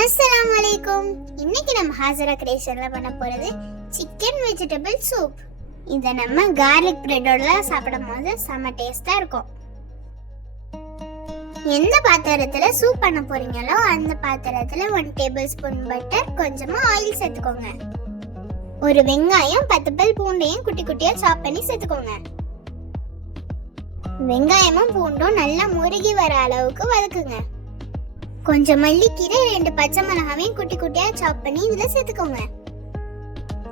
அஸ்ஸலாமு அலைக்கும். இன்னைக்கு நம்ம ஹாஜரா கிரியேஷன்ல பண்ண போறது சிக்கன் வெஜிடபிள் சூப். இத நம்ம கார்லிக் பிரெட்டோட சாப்பிடும்போது செம டேஸ்டா இருக்கும். எந்த பாத்திரத்துல சூப் பண்ண போறீங்களோ அந்த பாத்திரத்துல 1 டேபிள் ஸ்பூன் பட்டர், கொஞ்சமா ஆயில் சேர்த்துக்கோங்க. ஒரு வெங்காயம் 10 பல் பூண்டையும் குட்டி குட்டியா சாப் பண்ணி சேர்த்துக்கோங்க. வெங்காயமும் பூண்டும் நல்லா முருகி வர அளவுக்கு வதக்குங்க. கொஞ்சம் மல்லிக்கீரை, 2 பச்சை மிளகாவையும் குட்டி குட்டியா சாப் பண்ணி இதுல சேர்த்துக்கோங்க.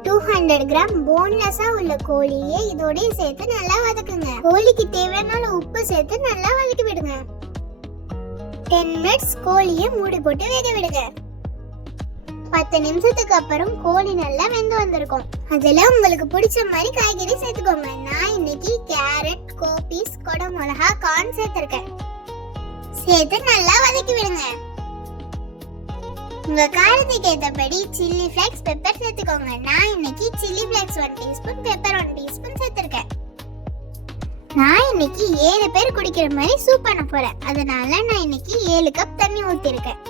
200 கிராம் போன்லெஸ்ஸா உள்ள கோழியை இதோட சேர்த்து நல்லா வதக்குங்க. கோழிக்கு தேவையான உப்பு சேர்த்து நல்லா வதக்கி விடுங்க. 10 மினிட்ஸ் கோழியை மூடி போட்டு வேக விடுங்க. 10 நிமிஷத்துக்கு அப்புறம் கோழி நல்லா வெந்து வந்திருக்கும். அதுல உங்களுக்கு பிடிச்ச மாதிரி காய்கறி சேர்த்துக்கோங்க. நான் இன்னைக்கு கேரட், கோபீஸ், கொடை மிளகா, கார்ன் சேர்த்திருக்கேன். சேர்த்து நல்லா வதக்கி விடுங்க. உங்க காரத்துக்கு ஏற்றபடி சில்லி ஃபிளேக்ஸ், பெப்பர் சேர்த்துக்கோங்க. நான் இன்னைக்கு chilli flakes 1 teaspoon, pepper 1 teaspoon சேர்த்திருக்கேன். நான் இன்னைக்கு 7 பேர் குடிக்கிற மாதிரி சூப் பண்ண போறேன். அதனால நான் இன்னைக்கு 7 கப் தண்ணி ஊத்திருக்கேன்.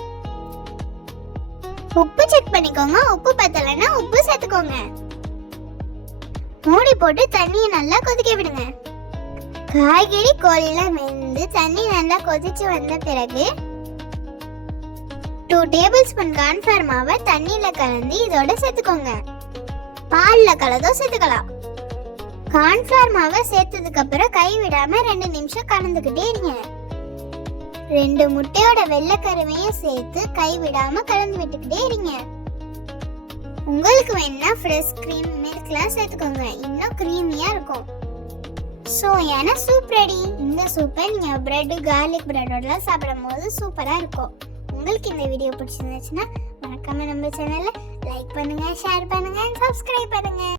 உப்பு செக் பண்ணிக்கோங்க. உப்பு பத்தலைன்னா உப்பு சேர்த்துக்கோங்க. மூடி போட்டு தண்ணியை நல்லா கொதிக்க விடுங்க. காய்கறி, கோழிலாம் வெந்து தண்ணி நல்லா கொதிச்சு வந்த பிறகு 2 டேபிள் ஸ்பூன் கார்ன்ஃபிளவர் மாவை தண்ணியில கலந்து இதோட சேர்த்துக்கோங்க. பால்ல கலந்தோ சேர்த்துக்கலாம். கார்ன்ஃபிளவர் மாவை சேர்த்ததுக்கு அப்புறம் கை விடாம 2 நிமிஷம் கலந்துக்கிட்டே இருங்க. 2 முட்டையோட வெள்ளைக்கருவையும் சேர்த்து கை விடாம கலந்து விட்டுக்கிட்டே இருங்க. உங்களுக்கு வேணும்னா ஃப்ரெஷ் கிரீம், மில்க்லாம் சேர்த்துக்கோங்க. இன்னும் கிரீமியா இருக்கும். சோயான சூப் ரெடி. இந்த சூப்பை நீங்க பிரெட், கார்லிக் பிரெட்டோட சாப்பிடும் போது சூப்பரா இருக்கும். உங்களுக்கு இந்த வீடியோ பிடிச்சிருந்துச்சுன்னா மறக்காம நம்ம சேனலை லைக் பண்ணுங்க, ஷேர் பண்ணுங்க, சப்ஸ்கிரைப் பண்ணுங்க.